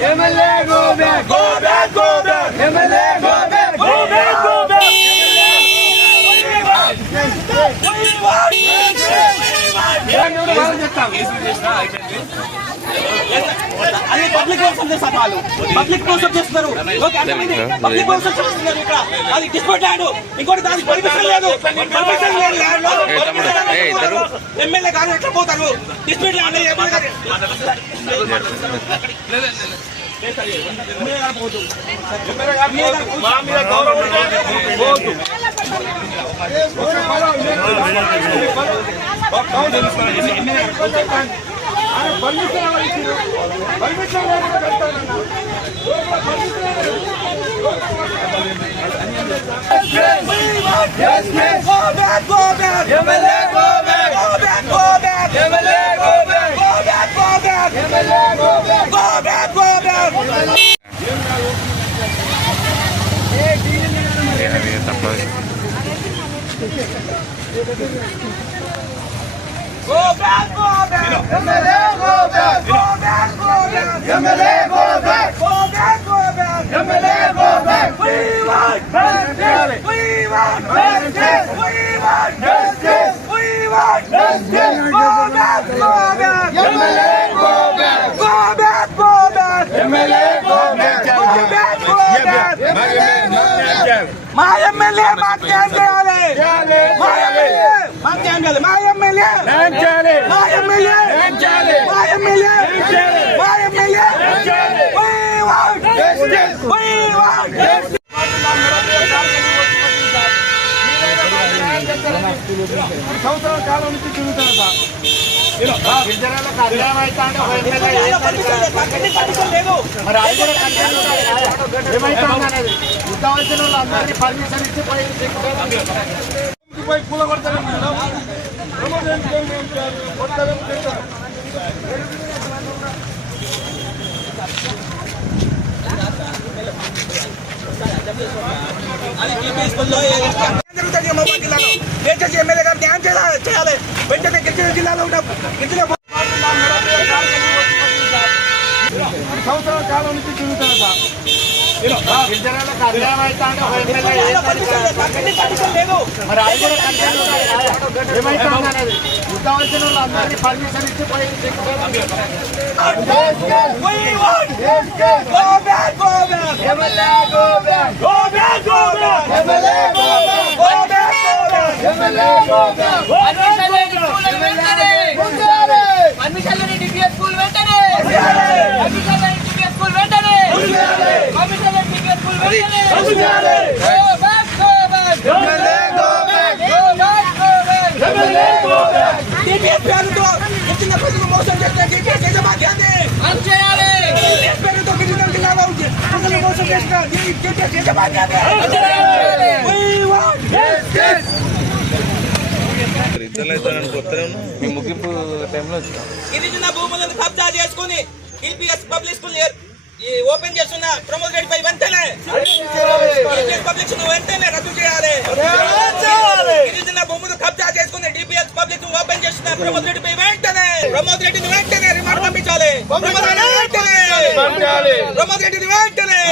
MLA go back. Go back, go back. MLA go back. Go back, go back. అది public కోసం చేస్తారు వాళ్ళు public కోసం చేస్తున్నారు పబ్లిక్ కోసం చేస్తున్నారు ఇక్కడ అది డిస్ప్యూట్ ల్యాండ్ ఇంకోటి దానికి పర్మిషన్ లేదు ఎమ్మెల్యే గారు ఎట్లా పోతారు dispute land Go back, go back. MLA go back. Go back, go back. MLA go back. Go back, go back. MLA go back. We want justice. We want justice. We want justice. We want justice. Go back, go back. MLA go back. Go back, go back. MLA go back. Go back, go back. మా MLA మాకు ఏం చేయాలి మా MLA మాకు ఏం చేయాలి మా MLA మా ఎమ్మెల్యే మా ఎమ్మెల్యే మా ఎమ్మెల్యే సంవత్సరాల కాలం నుంచి తిరుగుతారు సార్ మరి అది కూడా ఏమైతుంది ఉద్దాల్సిన వాళ్ళు అందరినీ పర్మిషన్ ఇచ్చి పోయి పూల కొడతారు జరుగుతుంది మొబైల్ జిల్లాలో దయచేసి ఎమ్మెల్యే గారు న్యాయం చేయాలి వెంటనే గిరిజన జిల్లాలో ఉన్న గిరిజన సంవత్సరాల కాలం నుంచి తిరుగుతారు సార్ మరి అది కూడా ఏమైతుంది ఉద్దాల్సిన వాళ్ళు అందరినీ పర్మిషన్ ఇచ్చి మోసం చేస్తే పేరుతో గిరిజన జిల్లాలో మోసం చేసిన ముగింపు టైంలో గిరిజన భూములను కబ్జా చేసుకుని టీపీఎస్ పబ్లిక్ స్కూల్ ఓపెన్ చేస్తున్న ప్రమోద్ రెడ్డిపై వెంటనే పబ్లిక్ వెంటనే రద్దు చేయాలి గిరిజన భూములు కబ్జా చేసుకుని డిపిఎస్ పబ్లిక్ ఓపెన్ చేస్తున్న ప్రమోద్ రెడ్డిపై వెంటనే ప్రమోద్ రెడ్డిని వెంటనే రిమాండ్ పంపించాలి ప్రమోద్ రెడ్డిని వెంటనే